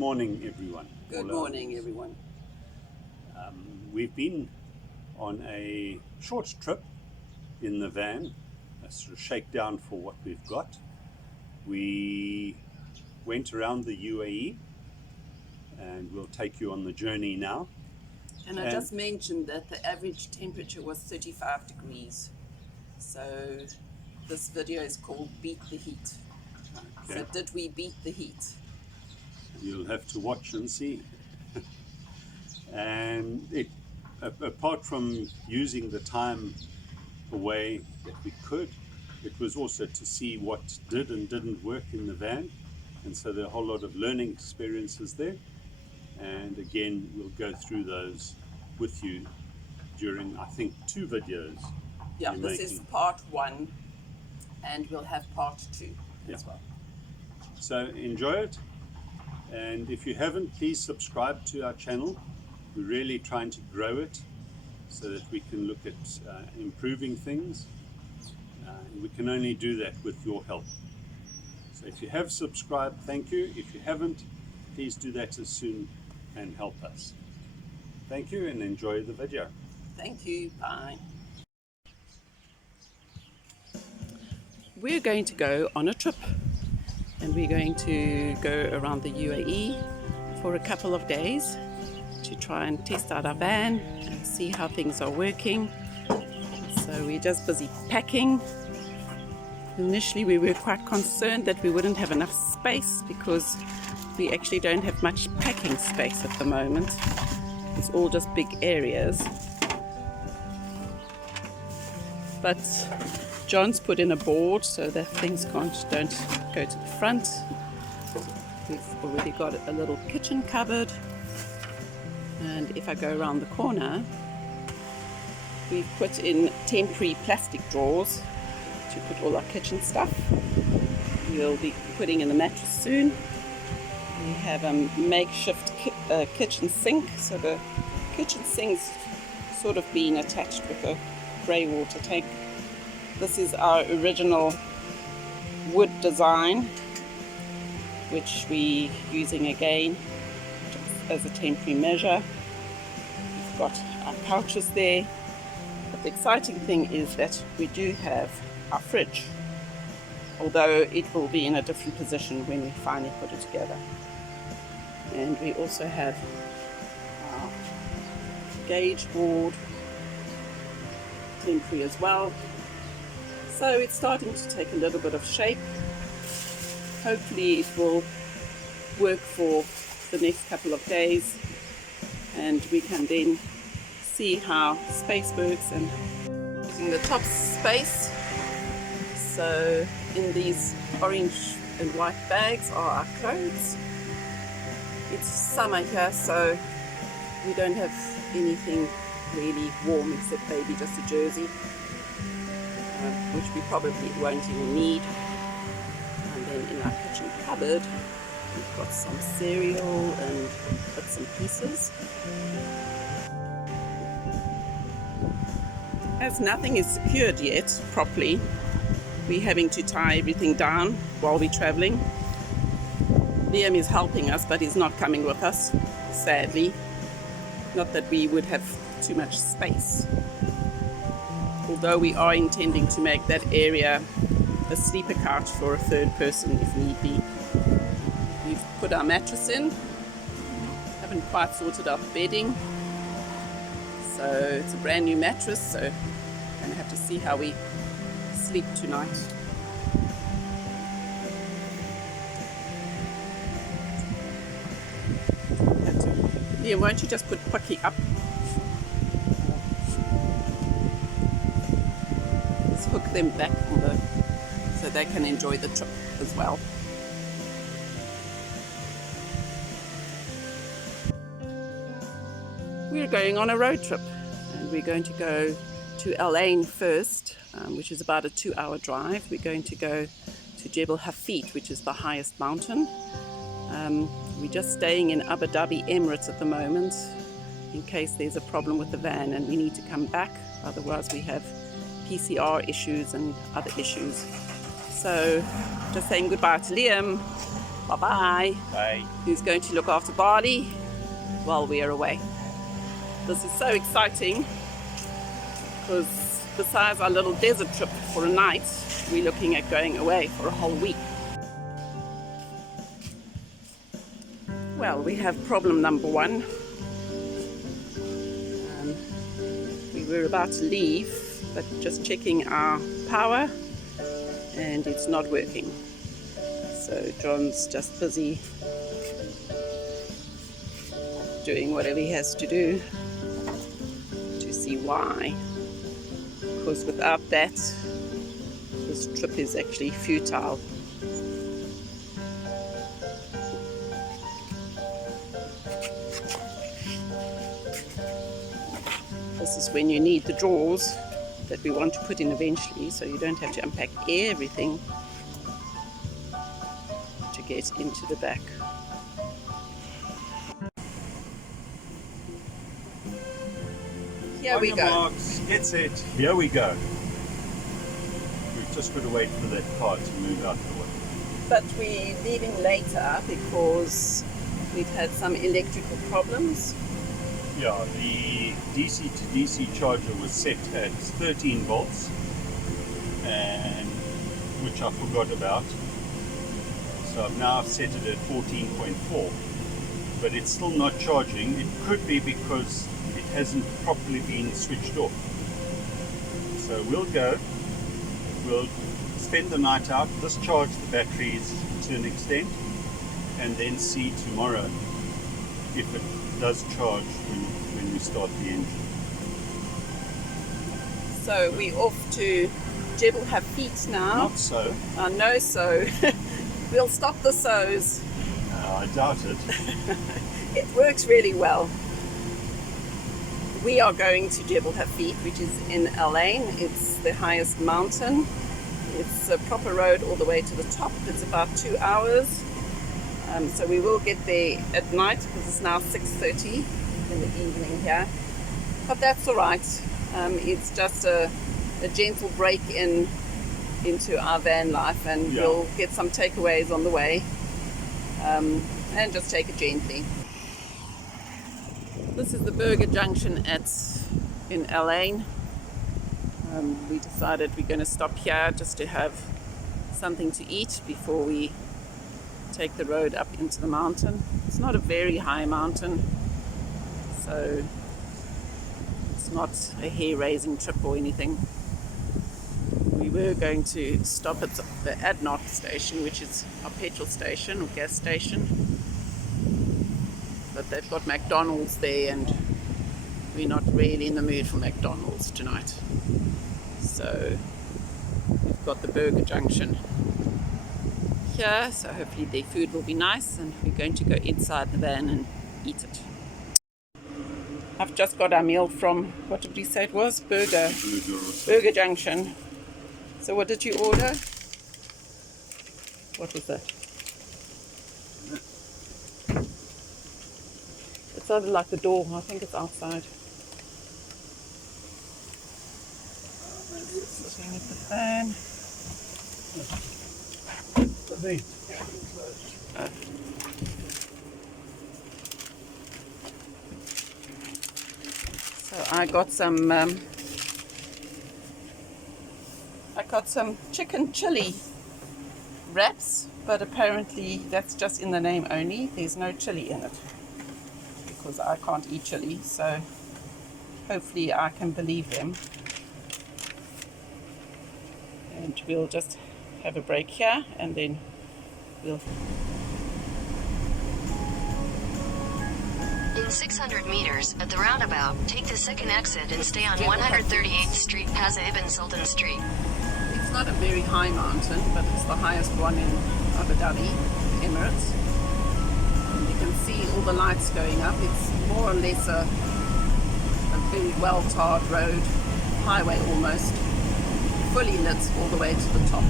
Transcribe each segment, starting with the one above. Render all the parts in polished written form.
morning, everyone. Good morning, everyone. We've been on a short trip in the van, a sort of shakedown for what we've got. We went around the UAE and we'll take you on the journey now. And I just mentioned that the average temperature was 35 degrees. So this video is called Beat the Heat. Okay. So did we beat the heat? You'll have to watch and see. And apart from using the time away that we could, it was also to see what did and didn't work in the van. And so there are a whole lot of learning experiences there. And again, we'll go through those with you during, I think, 2 videos. Yeah, this is part 1, and we'll have part 2 as well. So enjoy it. And if you haven't, please subscribe to our channel. We're really trying to grow it so that we can look at improving things. And we can only do that with your help. So if you have subscribed, thank you. If you haven't, please do that as soon and help us. Thank you and enjoy the video. Thank you. Bye. We're going to go on a trip, and we're going to go around the UAE for a couple of days to try and test out our van and see how things are working. So we're just busy packing. Initially we were quite concerned that we wouldn't have enough space because we actually don't have much packing space at the moment. It's all just big areas. But John's put in a board so that things don't go to the front. We've already got a little kitchen cupboard, and if I go around the corner, we've put in temporary plastic drawers to put all our kitchen stuff. We'll be putting in the mattress soon. We have a makeshift kitchen sink, so the kitchen sink's sort of been attached with a grey water tank. This is our original wood design, which we're using again as a temporary measure. We've got our couches there, but the exciting thing is that we do have our fridge, although it will be in a different position when we finally put it together. And we also have our gauge board, temporary as well. So it's starting to take a little bit of shape. Hopefully it will work for the next couple of days, and we can then see how space works. And using the top space, so in these orange and white bags are our clothes. It's summer here, so we don't have anything really warm except maybe just a jersey, which we probably won't even need. And then in our kitchen cupboard we've got some cereal and bits and pieces. As nothing is secured yet properly, we're having to tie everything down while we're traveling. Liam is helping us, but he's not coming with us, sadly. Not that we would have too much space, although we are intending to make that area a sleeper couch for a 3rd person if need be. We've put our mattress in, haven't quite sorted out bedding, so it's a brand new mattress, so we're going to have to see how we sleep tonight. Liam, won't you just put Pucky up? Let's hook them back on so they can enjoy the trip as well. We're going on a road trip, and we're going to go to Al Ain first, which is about a 2-hour drive. We're going to go to Jebel Hafeet, which is the highest mountain. We're just staying in Abu Dhabi Emirates at the moment in case there's a problem with the van and we need to come back. Otherwise we have PCR issues and other issues. So just saying goodbye to Liam Bye-bye. Bye. Who's going to look after Bali while we are away? This is so exciting because besides our little desert trip for a night, we're looking at going away for a whole week. Well, we have problem number one. We were about to leave, but just checking our power and it's not working. So John's just busy doing whatever he has to do to see why. Because without that, this trip is actually futile. This is when you need the drawers that we want to put in eventually, so you don't have to unpack everything to get into the back. Here we go. Marks, get set. Here we go. We've just got to wait for that car to move out the way. But we're leaving later because we've had some electrical problems. Yeah, the DC to DC charger was set at 13 volts, and which I forgot about. So I've now set it at 14.4, but it's still not charging. It could be because it hasn't properly been switched off. So we'll go, we'll spend the night out, discharge the batteries to an extent, and then see tomorrow if it does charge when we start the engine. So we're off to Jebel Hafeet now. Not so. I know so. We'll stop the so's. I doubt it. It works really well. We are going to Jebel Hafeet, which is in Al Ain. It's the highest mountain. It's a proper road all the way to the top. It's about 2 hours. So we will get there at night because it's now 6:30 in the evening here. But that's all right. It's just a gentle break into our van life, and Yeah. we'll get some takeaways on the way and just take it gently. This is the burger junction in Al Ain. We decided we're going to stop here just to have something to eat before we take the road up into the mountain. It's not a very high mountain, so it's not a hair-raising trip or anything. We were going to stop at the ADNOC station, which is our petrol station or gas station, but they've got McDonald's there and we're not really in the mood for McDonald's tonight. So we've got the burger junction here, so hopefully their food will be nice, and we're going to go inside the van and eat it. I've just got our meal from, what did we say it was? Burger Junction. So what did you order? What was that? It sounded like the door. I think it's outside. Just looking at the fan. So I got some chicken chili wraps, but apparently that's just in the name only. There's no chili in it because I can't eat chili, so hopefully I can believe them. And we'll just have a break here and then we'll... In 600 meters, at the roundabout, take the second exit and stay on 138th Street past Ibn Sultan Street. It's not a very high mountain, but it's the highest one in Abu Dhabi, Emirates. And you can see all the lights going up. It's more or less a very well-tarred road, highway almost, fully lit all the way to the top.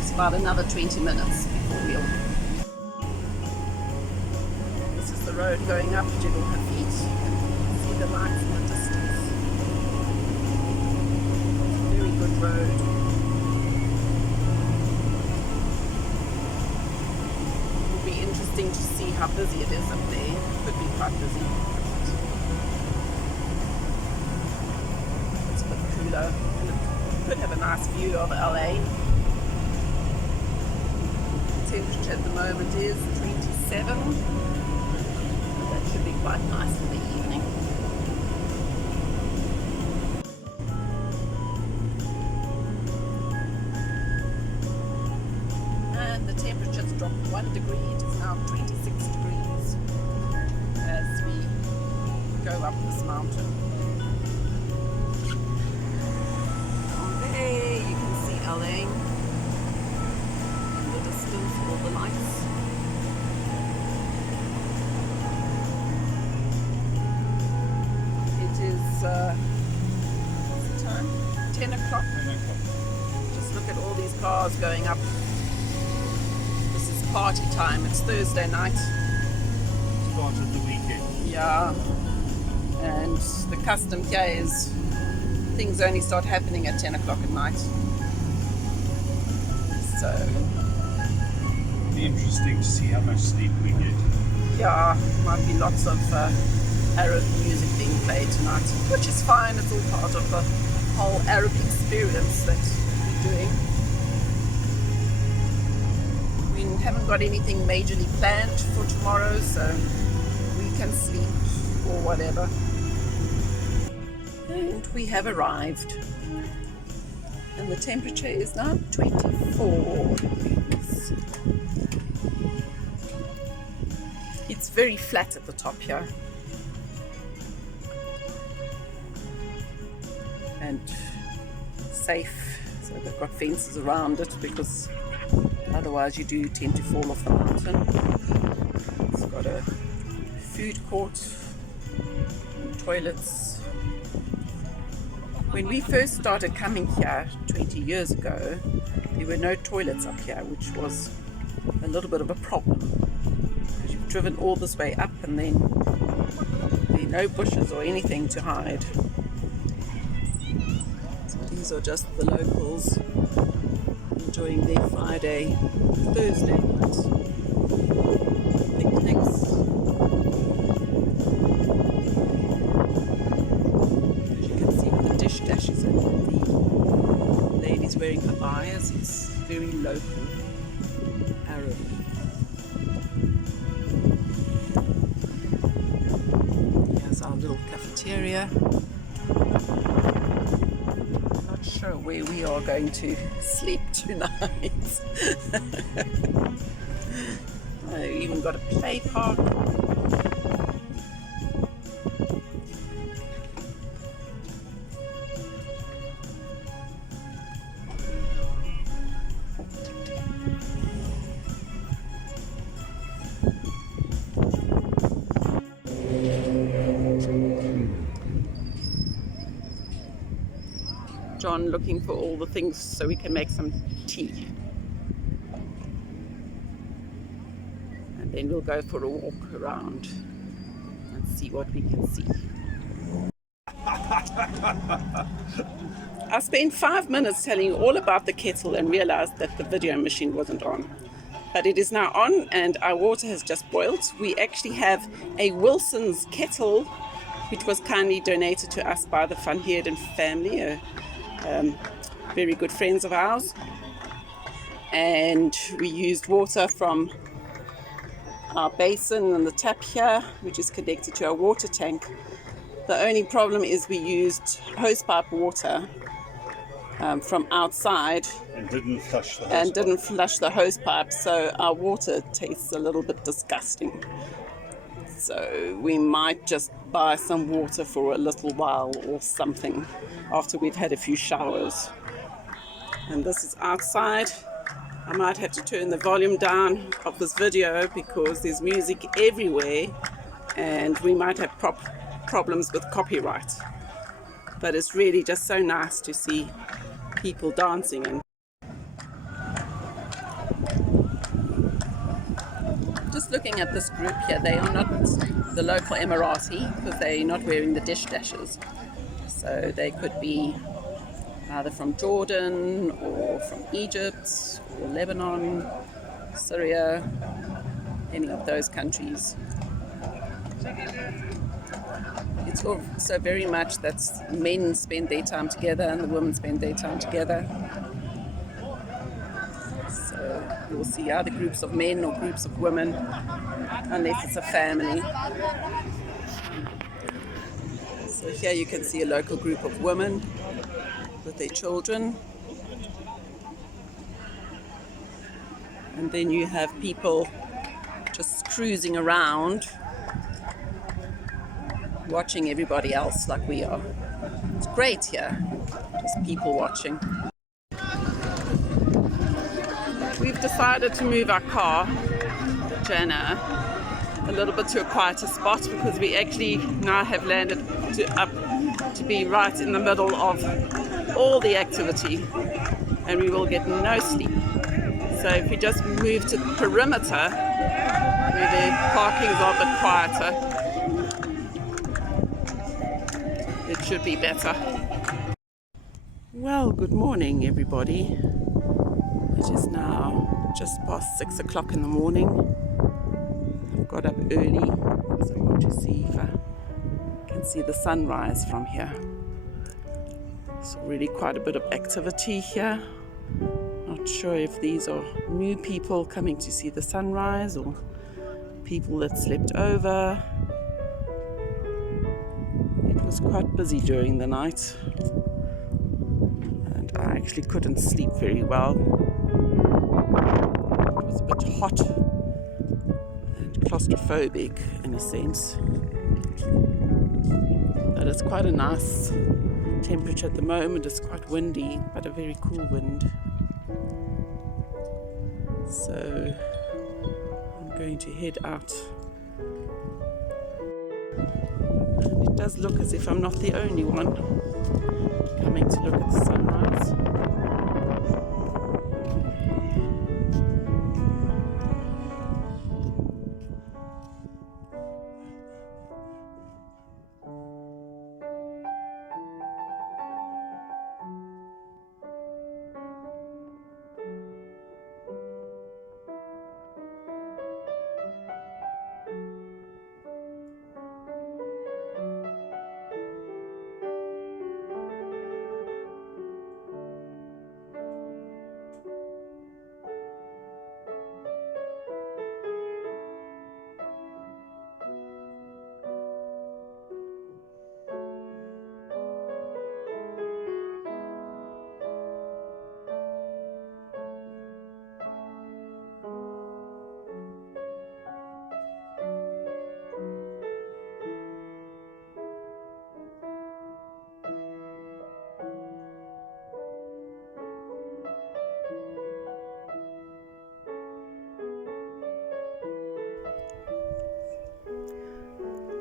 It's about another 20 minutes before we'll... This is the road going up Jebel Hafeet. See the lights in the distance. Very good road. interesting to see how busy it is up there. Could be quite busy. It's a bit cooler and it could have a nice view of LA. The temperature at the moment is 27. That should be quite nice in the evening. And the temperature's dropped 1 degree. It is now 26 degrees as we go up this mountain. Oh, there you can see LA. In the distance, all the lights. It is, what's the time? 10 o'clock. 10 o'clock. Just look at all these cars going up. This is party time. It's Thursday night. Start of the weekend. Yeah. And the custom here is things only start happening at 10 o'clock at night. So, Be interesting to see how much sleep we get. yeah, might be lots of Arab music being played tonight, which is fine. It's all part of the whole Arab experience that we're doing. We haven't got anything majorly planned for tomorrow, so we can sleep or whatever. And we have arrived. And the temperature is now 24 degrees. It's very flat at the top here. And safe, so they've got fences around it because otherwise you do tend to fall off the mountain. It's got a food court, and toilets. When we first started coming here 20 years ago, there were no toilets up here, which was a little bit of a problem because you've driven all this way up and then there are no bushes or anything to hide. So these are just the locals enjoying their Friday, Thursday night picnics. As you can see with the dish dashes and the ladies wearing abayas, it's very local Arab. Here's our little cafeteria. Not sure where we are going to sleep tonight. I even got a play park. John looking for all the things so we can make some tea. And then we'll go for a walk around and see what we can see. I spent 5 minutes telling you all about the kettle and realized that the video machine wasn't on. But it is now on and our water has just boiled. We actually have a Wilson's kettle, which was kindly donated to us by the Van Heerden family, very good friends of ours. And we used water from our basin and the tap here, which is connected to our water tank. The only problem is we used hosepipe water from outside And didn't flush the hose and pipe. didn't flush the hose pipe, so our water tastes a little bit disgusting. So we might just buy some water for a little while or something after we've had a few showers. And this is outside. I might have to turn the volume down of this video because there's music everywhere and we might have problems with copyright. But it's really just so nice to see people dancing. And just looking at this group here, they are not the local Emirati because they're not wearing the dish dashes. So they could be either from Jordan or from Egypt or Lebanon, Syria, any of those countries. It's also very much that men spend their time together and the women spend their time together. So you'll see either groups of men or groups of women, unless it's a family. So here you can see a local group of women with their children. And then you have people just cruising around, watching everybody else like we are. It's great here, just people watching. We've decided to move our car, Jana, a little bit to a quieter spot because we actually now have landed up to be right in the middle of all the activity and we will get no sleep. So if we just move to the perimeter where the parkings are a bit quieter, it should be better. Well, good morning everybody. It is now just past 6 o'clock in the morning. I've got up early because I want to see if I can see the sunrise from here. There's already quite a bit of activity here. Not sure if these are new people coming to see the sunrise or people that slept over. It was quite busy during the night and I actually couldn't sleep very well. It was a bit hot and claustrophobic in a sense. But it's quite a nice temperature at the moment. It's quite windy, but a very cool wind. So I'm going to head out. And it does look as if I'm not the only one coming to look at the sunrise.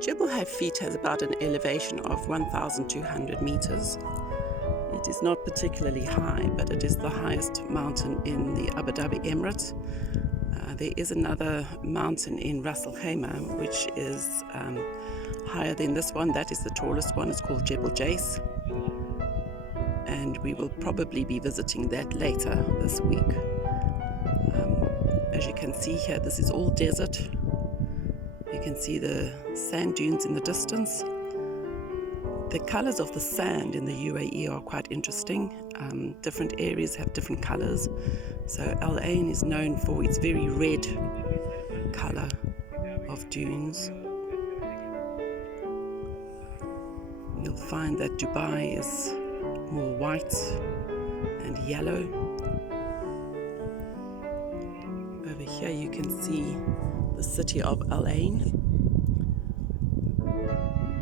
Jebel Hafeet has about an elevation of 1,200 meters. It is not particularly high, but it is the highest mountain in the Abu Dhabi Emirates. There is another mountain in Ras Al Khaimah, which is higher than this one. That is the tallest one. It's called Jebel Jais. And we will probably be visiting that later this week. As you can see here, this is all desert. You can see the sand dunes in the distance. The colors of the sand in the UAE are quite interesting. Different areas have different colors. So Al Ain is known for its very red color of dunes. You'll find that Dubai is more white and yellow. Over here you can see the city of Al Ain,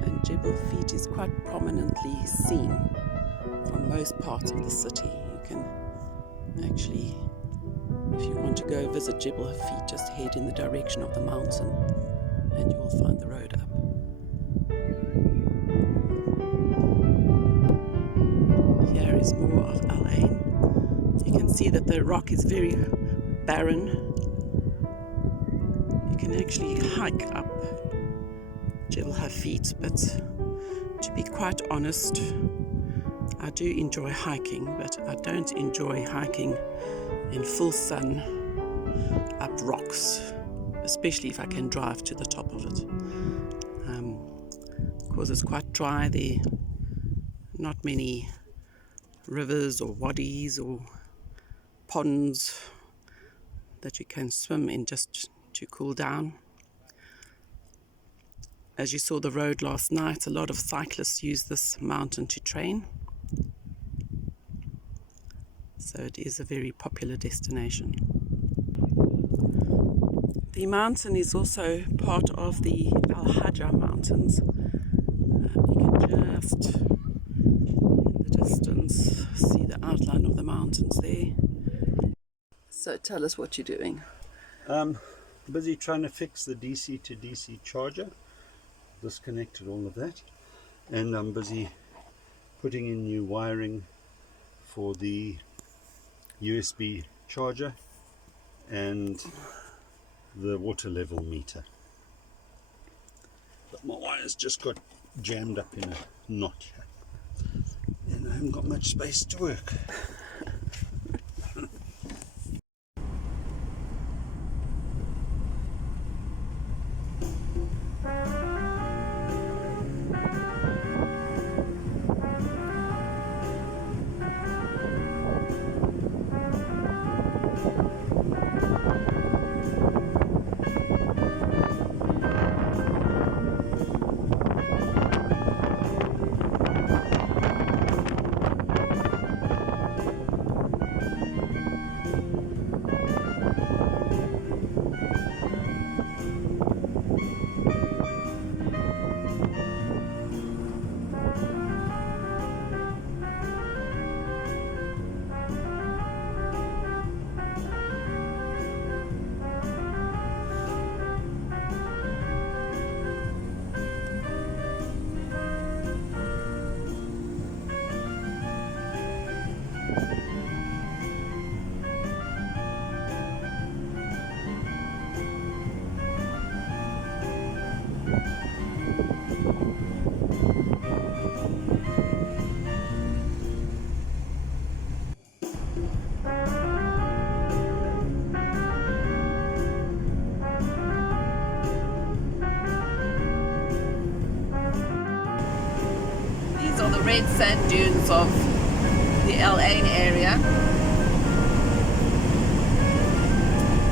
and Jebel Hafeet is quite prominently seen from most parts of the city. You can actually, if you want to go visit Jebel Hafeet, just head in the direction of the mountain and you will find the road up. Here is more of Al Ain. You can see that the rock is very barren. You can actually hike up Jebel Hafeet, but to be quite honest, I do enjoy hiking, but I don't enjoy hiking in full sun up rocks. especially if I can drive to the top of it. Because it's quite dry there, not many rivers or wadis or ponds that you can swim in just to cool down. As you saw the road last night, a lot of cyclists use this mountain to train. So it is a very popular destination. The mountain is also part of the Al-Hajjah Mountains. You can just, in the distance, see the outline of the mountains there. So tell us what you're doing. Busy trying to fix the DC to DC charger. Disconnected all of that. And I'm busy putting in new wiring for the USB charger and the water level meter. But my wires just got jammed up in a knot here, and I haven't got much space to work. Red sand dunes of the Al Ain area.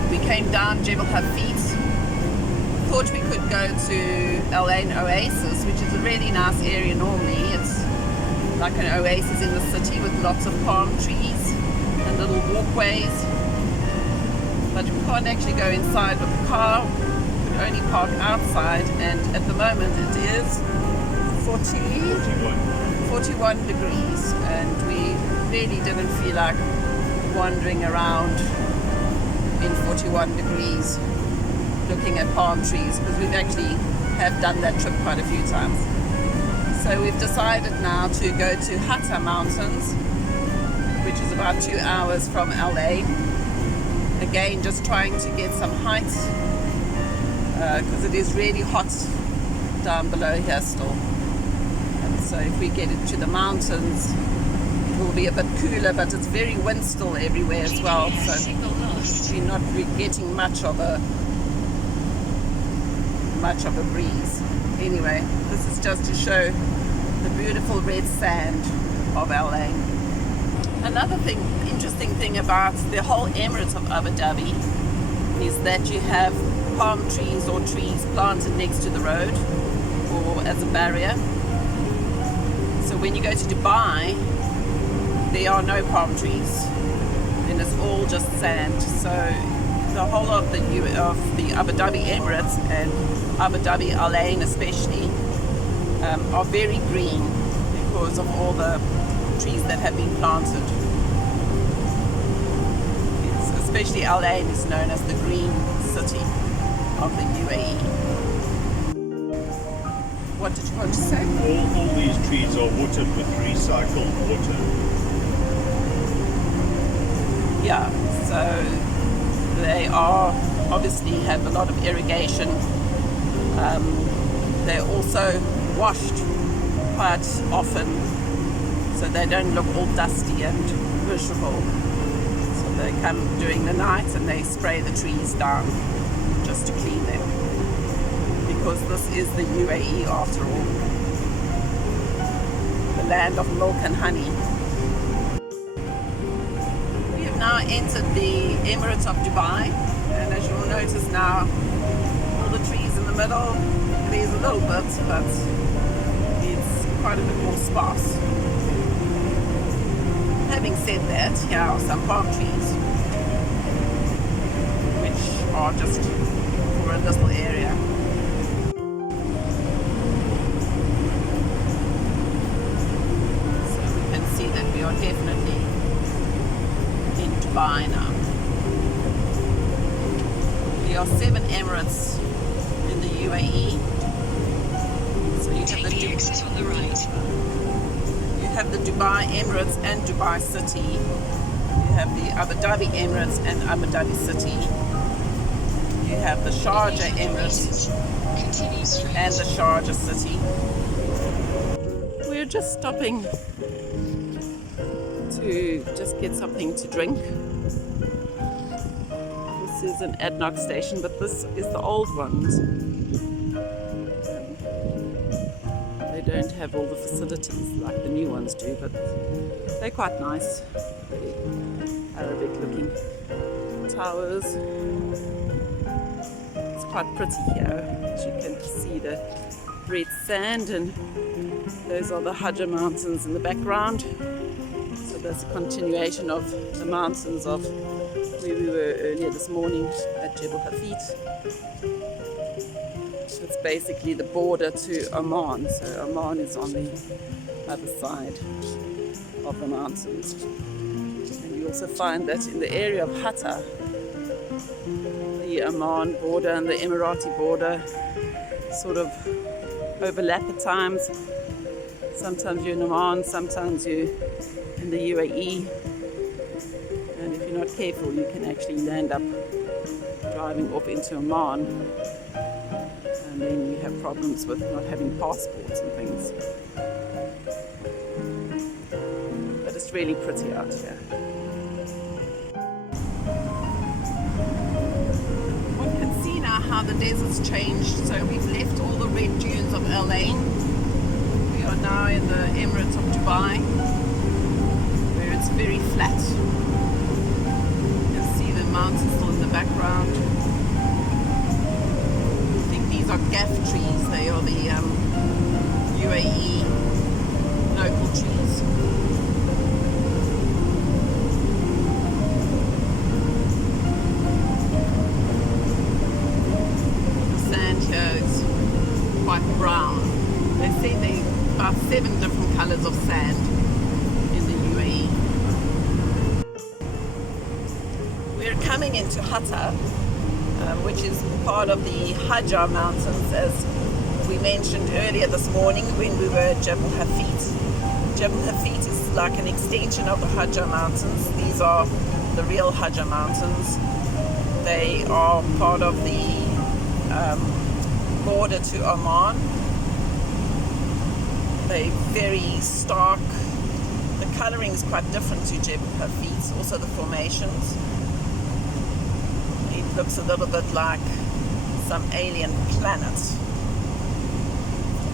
We came down Jebel Hafeet. Thought we could go to Al Ain Oasis, which is a really nice area normally. It's like an oasis in the city with lots of palm trees and little walkways. But we can't actually go inside with the car. We could only park outside, and at the moment it is 41 degrees, and we really didn't feel like wandering around in 41 degrees looking at palm trees, because we've actually have done that trip quite a few times. So we've decided now to go to Hatta Mountains, which is about 2 hours from Al Ain. Again, just trying to get some height, because it is really hot down below here still. So if we get into the mountains, it will be a bit cooler, but it's very wind still everywhere as well. So we're not getting much of a breeze. Anyway, this is just to show the beautiful red sand of Al Ain. Another interesting thing about the whole Emirates of Abu Dhabi is that you have palm trees or trees planted next to the road or as a barrier. So when you go to Dubai, there are no palm trees, and it's all just sand. So the whole of the Abu Dhabi Emirates and Abu Dhabi Al Ain especially are very green because of all the trees that have been planted. Especially Al Ain is known as the green city of the UAE. What did you want to say? All these trees are watered with recycled water. Yeah, so they are obviously have a lot of irrigation. They're also washed quite often, so they don't look all dusty and miserable. So they come during the night and they spray the trees down, just has to clean them, because this is the UAE after all, the land of milk and honey. We have now entered the Emirates of Dubai, and as you'll notice now, all the trees in the middle, there's a little bit, but it's quite a bit more sparse. Having said that, here are some palm trees, which are just for a little area. So we can see that we are definitely in Dubai now. There are 7 Emirates in the UAE. So you have the exit on the right. You have the Dubai Emirates and Dubai City. You have the Abu Dhabi Emirates and Abu Dhabi City. You have the Sharjah Emirates and the Sharjah City. We're just stopping to just get something to drink. This is an ADNOC station, but this is the old ones. They don't have all the facilities like the new ones do, but they're quite nice. Very Arabic looking towers. It's quite pretty here. As you can see, the red sand, and those are the Hatta mountains in the background. So that's a continuation of the mountains of where we were earlier this morning at Jebel Hafeet. It's basically the border to Oman. So Oman is on the other side of the mountains. And you also find that in the area of Hatta, the Oman border and the Emirati border sort of overlap at times. Sometimes you're in Oman, sometimes you're in the UAE. And if you're not careful, you can actually end up driving off into Oman, and then you have problems with not having passports and things. But it's really pretty out here. One can see now how the desert's changed. So we've left all the red dunes of Al Ain. We are now in the Emirates of Dubai, where it's very flat. Mountains still in the background. I think these are gaff trees. They are the UAE local trees. The sand here is quite brown. They say there are about 7 different colors of sand in the UAE. We're coming into Hatta, which is part of the Hatta mountains, as we mentioned earlier this morning when we were at Jebel Hafeet. Jebel Hafeet is like an extension of the Hatta mountains. These are the real Hatta mountains. They are part of the border to Oman. They're very stark. The colouring is quite different to Jebel Hafeet, also the formations. It looks a little bit like some alien planet.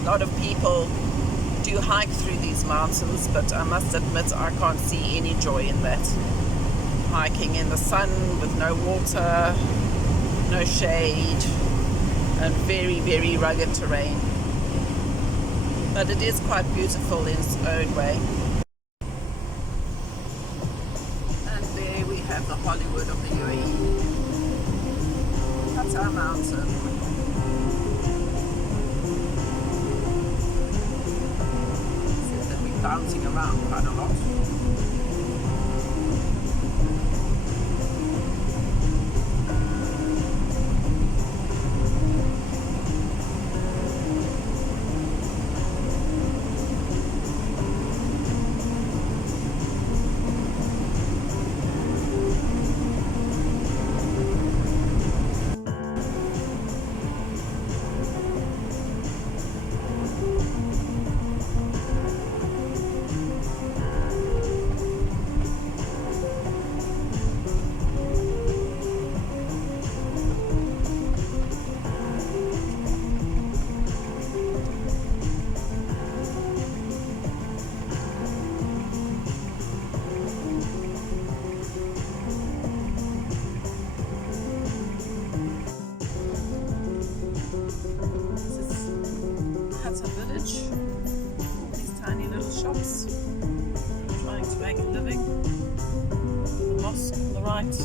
A lot of people do hike through these mountains, but I must admit I can't see any joy in that. Hiking in the sun with no water, no shade, and very, very rugged terrain. But it is quite beautiful in its own way. And there we have the Hollywood of the UAE. Hatta mountain. Seems that we're bouncing around quite a lot. village. All these tiny little shops. Trying to make a living. The mosque on the right.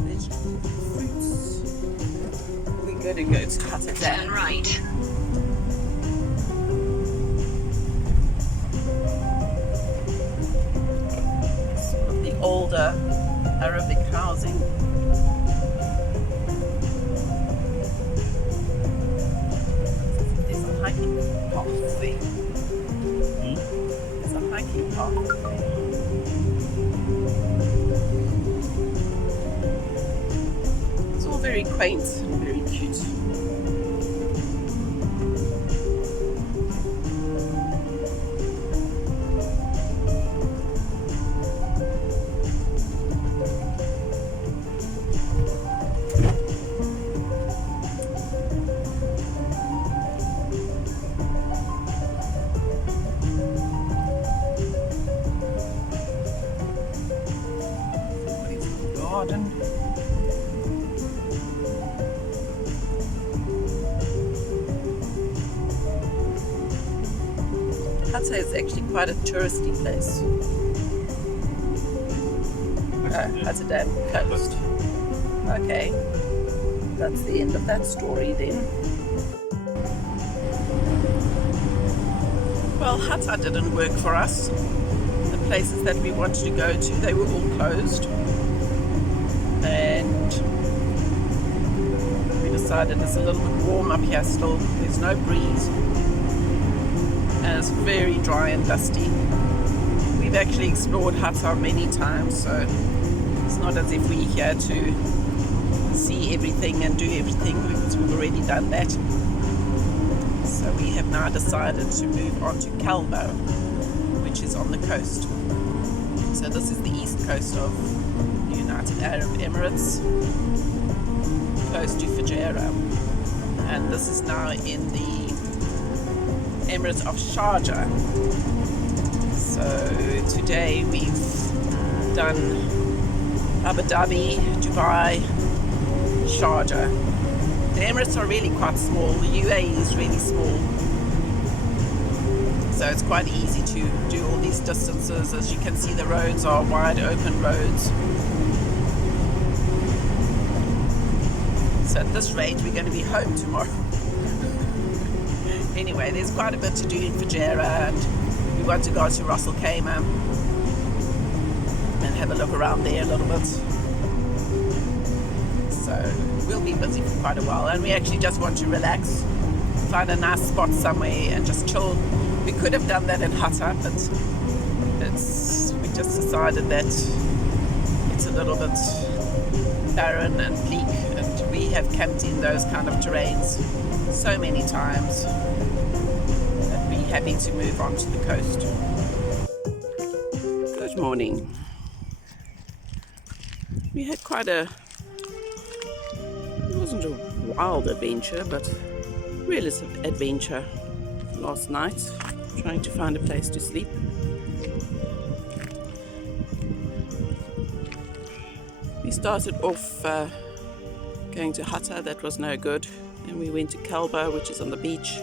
Vegetables, fruits. We're going to go to Hatta. Turn right. Sort of the older Arabic housing. There's a hiking path there. There's a hiking path there. It's all very quaint and very cute. Garden. Hatta is actually quite a touristy place. Hatta Dam coast. Okay, that's the end of that story then. Well, Hatta didn't work for us. The places that we wanted to go to, they were all closed. And we decided it's a little bit warm up here still. There's no breeze. And it's very dry and dusty. We've actually explored Hatta many times, so it's not as if we're here to see everything and do everything, because we've already done that. So we have now decided to move on to Khaimah, which is on the coast. So this is the east coast of the United Arab Emirates, close to Fujairah. And this is now in the Emirate of Sharjah. So today we've done Abu Dhabi, Dubai, Sharjah. The Emirates are really quite small. The UAE is really small. So it's quite easy to do all these distances. As you can see, the roads are wide open roads. So at this rate, we're going to be home tomorrow. Anyway, there's quite a bit to do in Fujairah, and we want to go to Khaimah and have a look around there a little bit. So we'll be busy for quite a while, and we actually just want to relax, find a nice spot somewhere and just chill. We could have done that in Hatta, but we just decided that it's a little bit barren and bleak, and we have camped in those kind of terrains so many times that we're happy to move on to the coast. Good morning. We had quite a, it wasn't a wild adventure, but relative adventure last night, trying to find a place to sleep. We started off going to Hatta, that was no good, and we went to Khaimah, which is on the beach.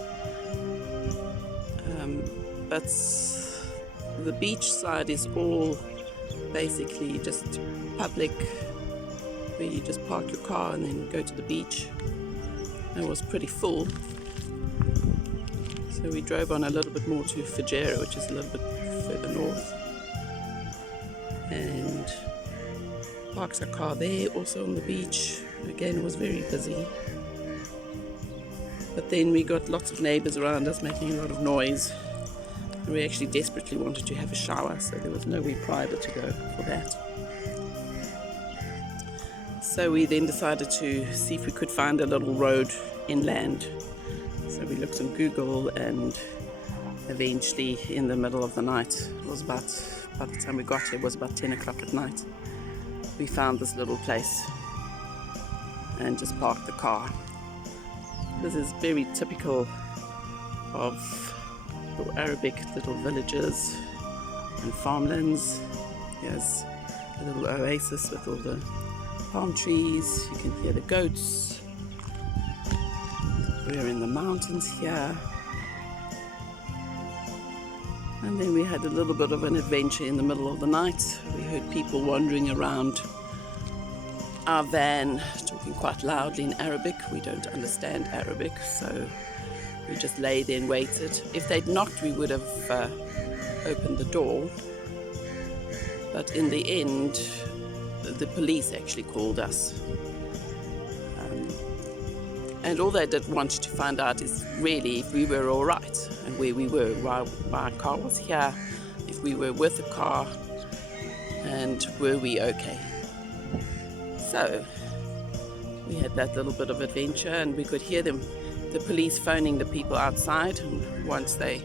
But the beach side is all basically just public, where you just park your car and then go to the beach. It was pretty full, so we drove on a little bit more to Fujairah, which is a little bit further north, and parked our car there, also on the beach. Again, it was very busy, but then we got lots of neighbours around us making a lot of noise, and we actually desperately wanted to have a shower, so there was nowhere private to go for that. So we then decided to see if we could find a little road inland. So we looked on Google, and eventually in the middle of the night, it was by the time we got here, it was about 10 o'clock at night, we found this little place and just parked the car. This is very typical of the Arabic little villages and farmlands. Here's a little oasis with all the palm trees. You can hear the goats. We're in the mountains here. And then we had a little bit of an adventure in the middle of the night. We heard people wandering around our van, talking quite loudly in Arabic. We don't understand Arabic, so we just lay there and waited. If they'd knocked, we would have opened the door. But in the end, the police actually called us. And all they did wanted to find out is really if we were all right and where we were, why our car was here, if we were with the car, and were we okay. So we had that little bit of adventure, and we could hear them, the police phoning the people outside, and once they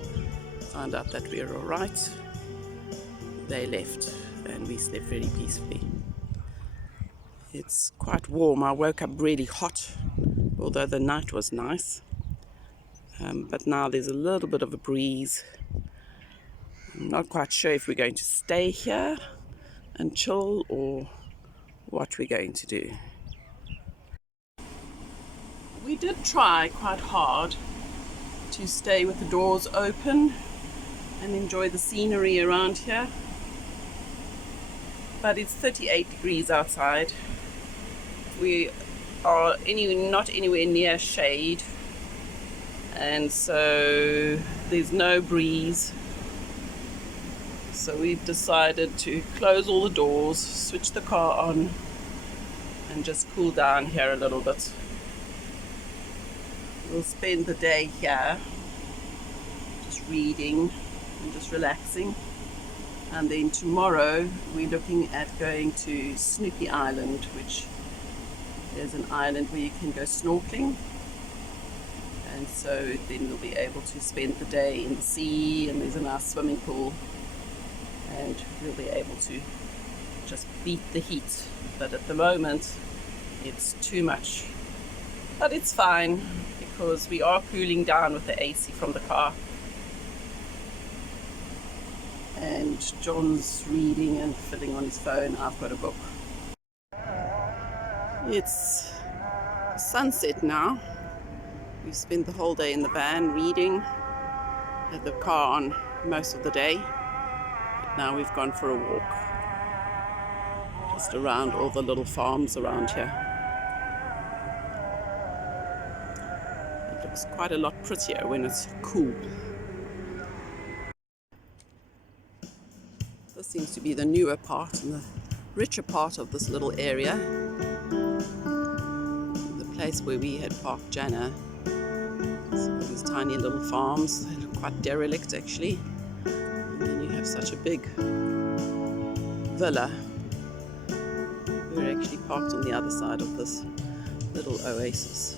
found out that we were all right, they left and we slept very peacefully. It's quite warm. I woke up really hot, although the night was nice. But now there's a little bit of a breeze. I'm not quite sure if we're going to stay here and chill or what we're going to do. We did try quite hard to stay with the doors open and enjoy the scenery around here. But it's 38 degrees outside. We are not anywhere near shade, and so there's no breeze. So we've decided to close all the doors, switch the car on, and just cool down here a little bit. We'll spend the day here just reading and just relaxing, and then tomorrow we're looking at going to Snoopy Island, which is an island where you can go snorkeling, and so then we'll be able to spend the day in the sea, and there's a nice swimming pool, and we'll be able to just beat the heat. But at the moment it's too much, but it's fine because we are cooling down with the AC from the car, and John's reading and filling on his phone. I've got a book. It's sunset now. We've spent the whole day in the van reading, had the car on most of the day, but now we've gone for a walk just around all the little farms around here. It looks quite a lot prettier when it's cool. This seems to be the newer part and the richer part of this little area. Place where we had parked Jana. So these tiny little farms, they look quite derelict actually. And then you have such a big villa. We're actually parked on the other side of this little oasis.